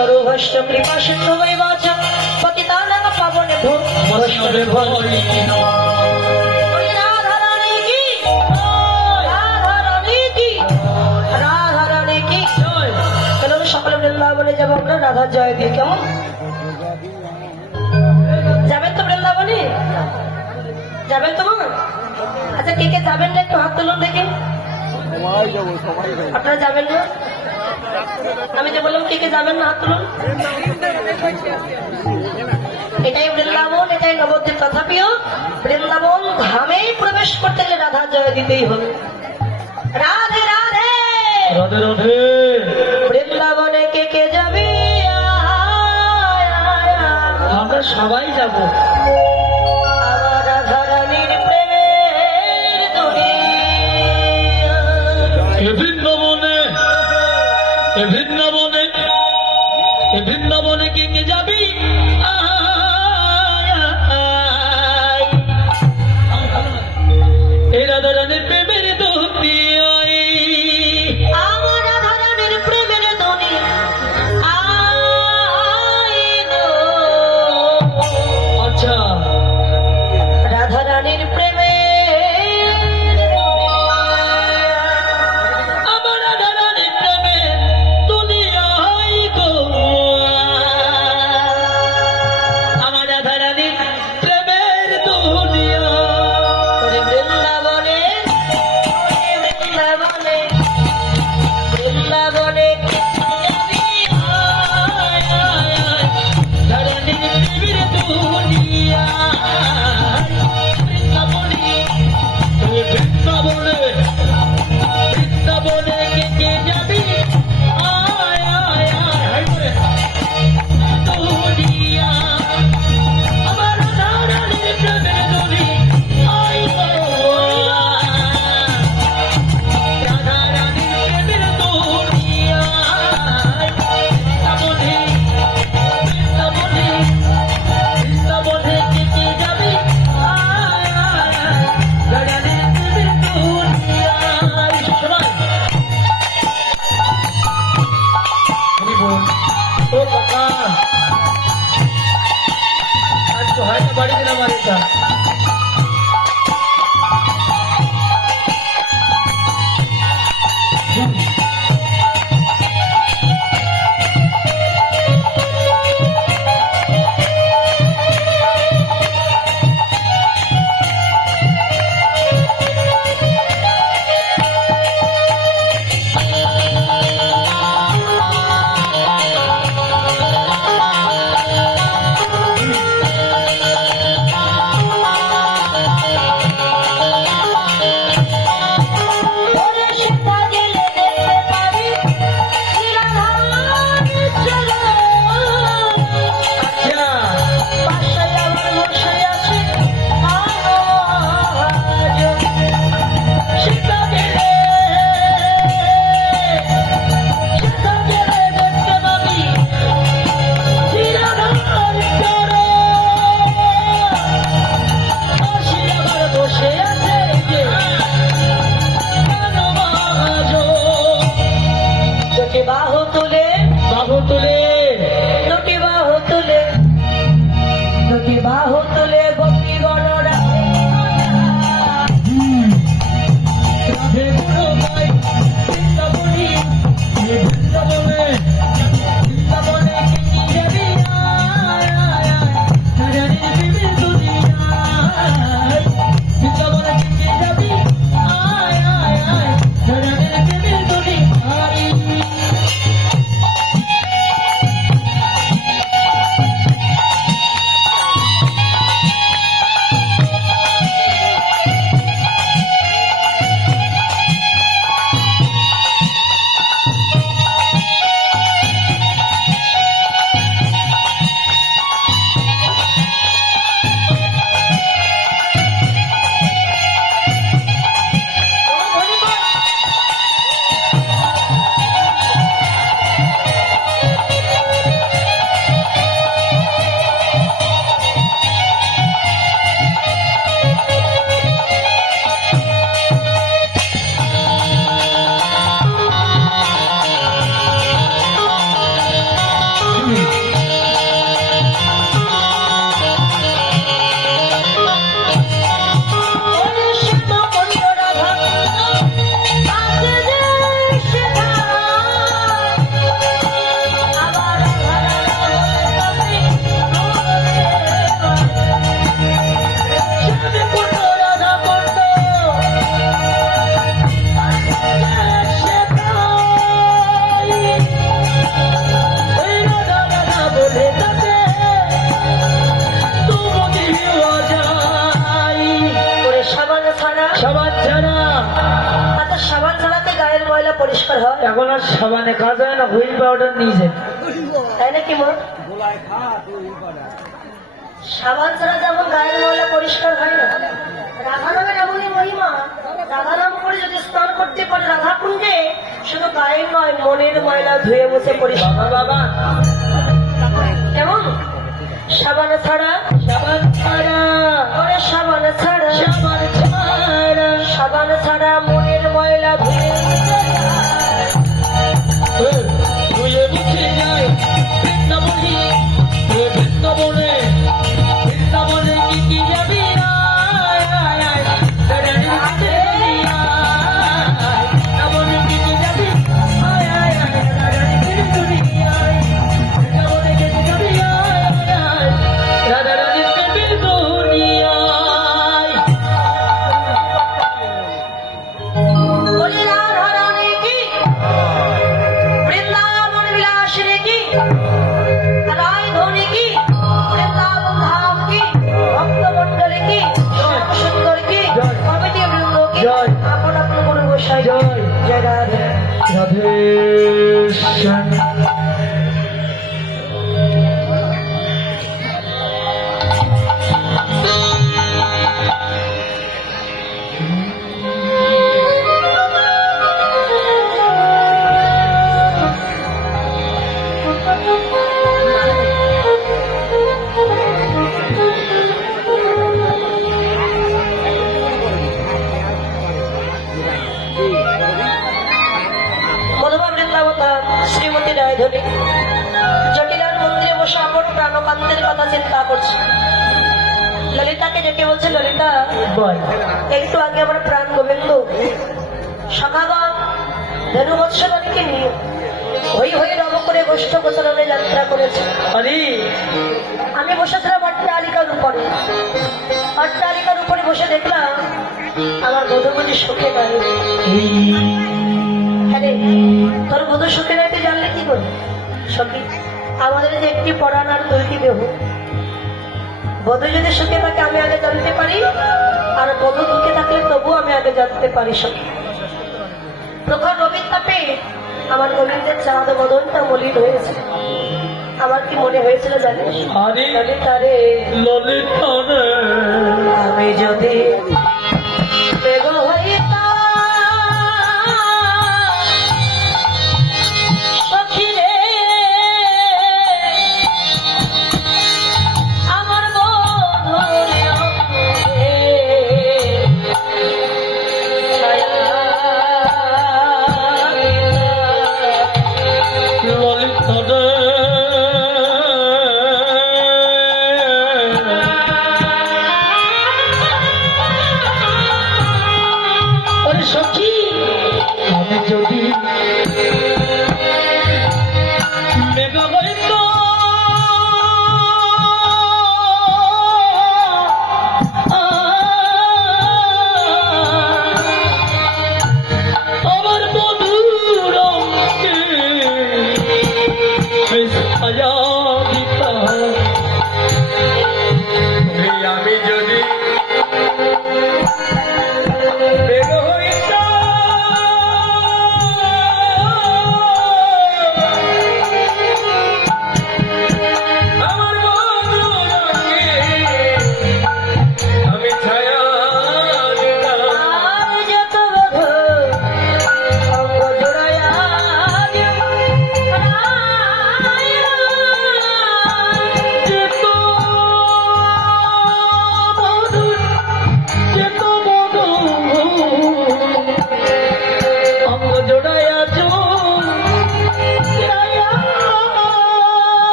ভষ্ট কৃপা সিন্ধু বৈ বাচা পতিতানাং পাবনে ভো বৈষ্ণবে রাধা রাধা রাধা সকলে বৃন্দাবনে যাব? আমরা রাধার জয় দিয়ে, কেমন? যাবেন তো বৃন্দাবনে? যাবেন তো আচ্ছা কে কে যাবেন না একটু হাত তুলুন দেখি। আপনারা যাবেন না? আমি যে বললাম কে কে যাবেন না হাত তুলুন এটাই বৃন্দাবন এটাই নবদ্বীপ। তথাপিও বৃন্দাবন ধামেই প্রবেশ করতে গেলে রাধা জয় দিতেই হবে। রাধে রাধে! রাধে রাধে! বৃন্দাবনে কে কে যাবি। আমরা সবাই যাব। কে কে যাবি? এখন আর সাবানে কাজ হয় না হুইল পাউডার নিয়ে যায় তাই নাকি সাবান ছাড়া যেমন গায়ের ময়লা পরিষ্কার হয় না রাধা নামের এমনই মহিমা। রাধা নাম করে যদি স্নান করতে পারে রাধা কুণ্ডে শুধু গায়ের নয় মনের ময়লা ধুয়ে মুছে পরিষ্কার বাবা বাবা। কেমন? সাবান ছাড়া? সাবান ছাড়া। ওরে সাবান ছাড়া। সাবান ছাড়া। সাবান ছাড়া মনের ময়লা ধুয়ে জয়। জয় রাধে রাধে শ্রীমতী জটিলার মন্দিরে বসে আপন প্রাণকান্তের কথা চিন্তা করছে। ললিতাকে ডেকে বলছে ললিতা বল। একটু আগে আমার প্রাণ গোবিন্দ সখাগণ ধনু মৎস্যগণকে নিয়ে হই হই রব করে গোষ্ঠ গোচরণে যাত্রা করেছে। আমি বসেছিলাম অট্টালিকার উপরে। অট্টালিকার উপরে বসে দেখলাম আমার বধুমতি সুখে পারে হ্যাঁ তোর বধু সুখে রাইতে জানলে কি করে? সখী আমাদের যে একটি পরাণ আর দুইটি দেহ বধু যদি সুখে থাকে আমি আগে জানতে পারি আর বধু দুঃখে থাকলে তবু আমি আগে জানতে পারি সখী। প্রখর রবির তাপে আমার গোবিন্দের চাঁদ বদনটা মলিন হয়েছে। আমার কি মনে হয়েছিল জানিস? আরে ললিতারে আমি যদি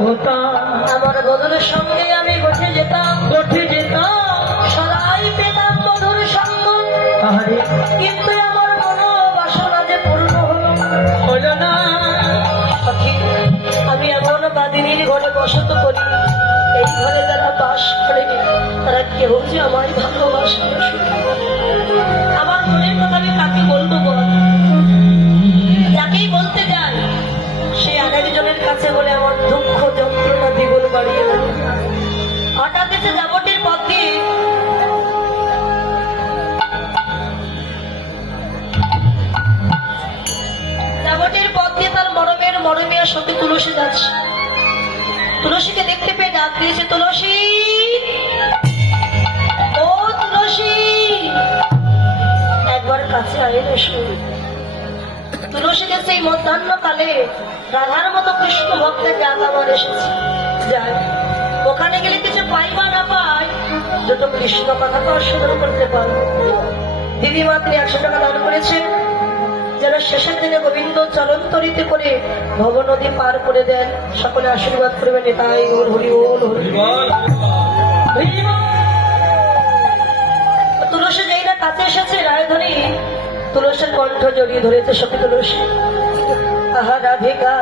বালক হতা। আমার বধুর সঙ্গে আমি বসে যেতাম। গঠে যেতাম। সদাই পেতাম মধুর সঙ্গ। কিন্তু আমার মনো বাসনা যে পূর্ণ হলো। হলো না। আমি এমন বাদিনীর ঘরে বসত করি। এই ঘরে যারা বাস করে তারা কেউ যে আমায় ভালোবাসে। করে হঠাৎ এসে তুলসী তুলসীকে দেখতে পেয়ে ডাক দিয়েছে তুলসী! ও তুলসী! একবার কাছে মধ্যাহ্ন কালে রাধার মতো কৃষ্ণ ভক্তের ডাক আমার এসেছে। যাই ওখানে গেলে কিছু পাই বা না পাই যত কৃষ্ণ কথা তো স্মরণ করতে পারব। দিদি মাত্র একশো টাকা দান করেছেন। যেন শেষের দিনে গোবিন্দ চরণ তরিতে করে ভব নদী পার করে দেন। সকলে আশীর্বাদ করবেন তাই ওর হরি ওল হরি তুলসী যেই না কাছে এসেছে রায়ধনী তুলসীর কণ্ঠ জড়িয়ে ধরেছে সখী তুলসী। আহা রাধিকা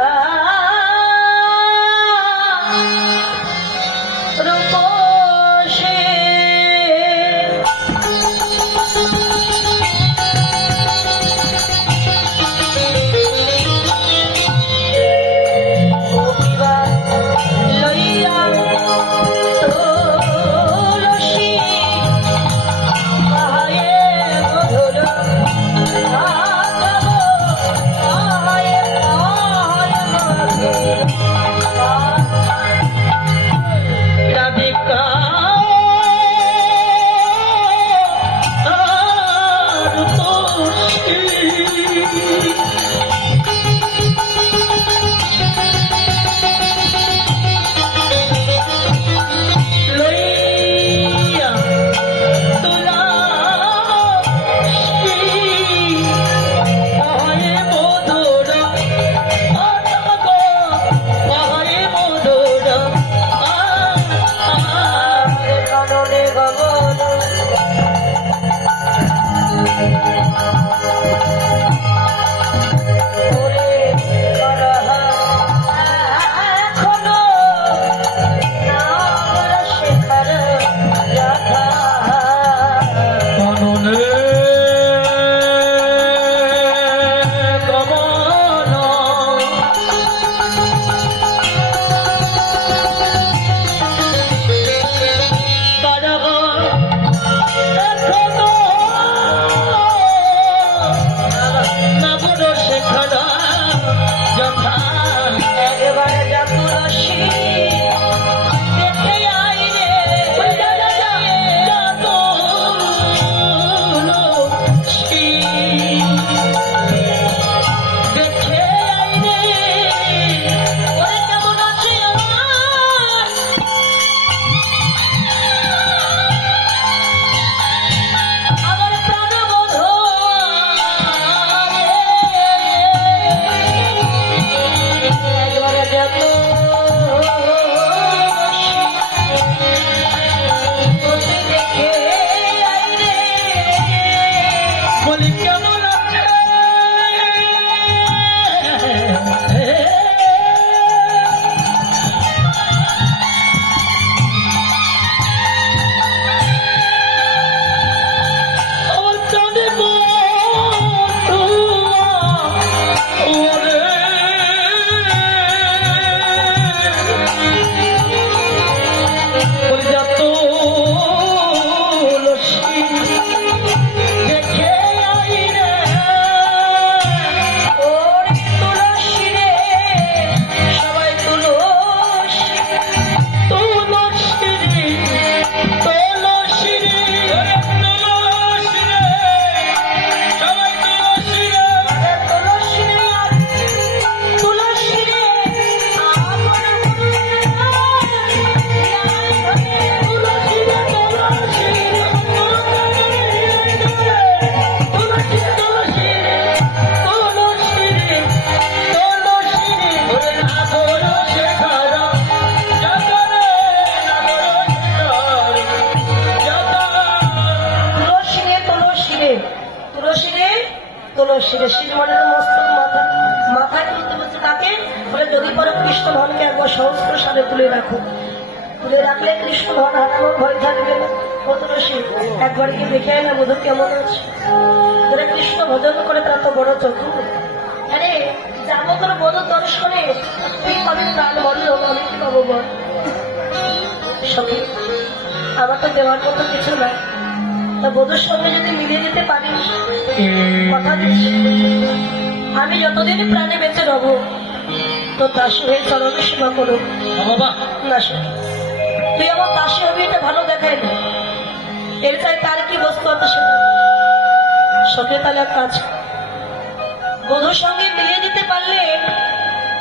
ভয় থাকবে একবার কি দেখে না বোধ কেমন আছে? তোরা কৃষ্ণ ভজন করে তার তো বড় চক্ষু। আরে যাব তোর বোধ দর্শনে। তুই কবে প্রাণ আমি কি পাবো বল? সখী আমার তো দেওয়ার মতো কিছু না তা বধুর সঙ্গে যদি মিলিয়ে যেতে পারিস কথা দিচ্ছি আমি যতদিন প্রাণে বেঁচে রব তো দাসী হয়ে চরণ সীমা করো না সখী। তুই আমার দাসী হবি এটা ভালো দেখায় না এর চাই তার কি বস্তু আছে সেটা সখী তাহলে এক কাজ। বধুর সঙ্গে মিলিয়ে দিতে পারলে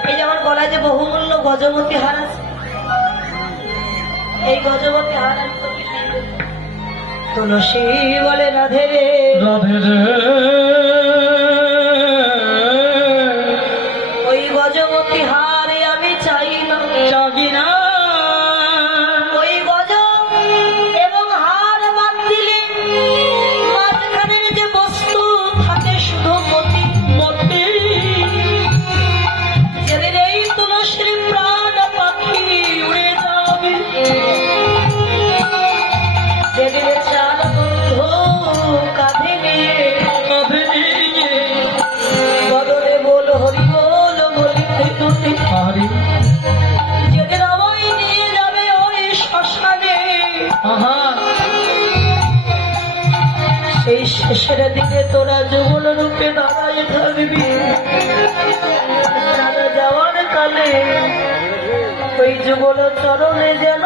এই যে আমার গলায় যে বহুমূল্য গজমতি হার আছে, এই গজমতি হার তুলসী বলে রাধে রে। রাধে রে। শেষের দিকে তোরা যুগল রূপে দাঁড়াই থাকবি। তারা যাওয়ার কালে ওই যুগল চরণে যেন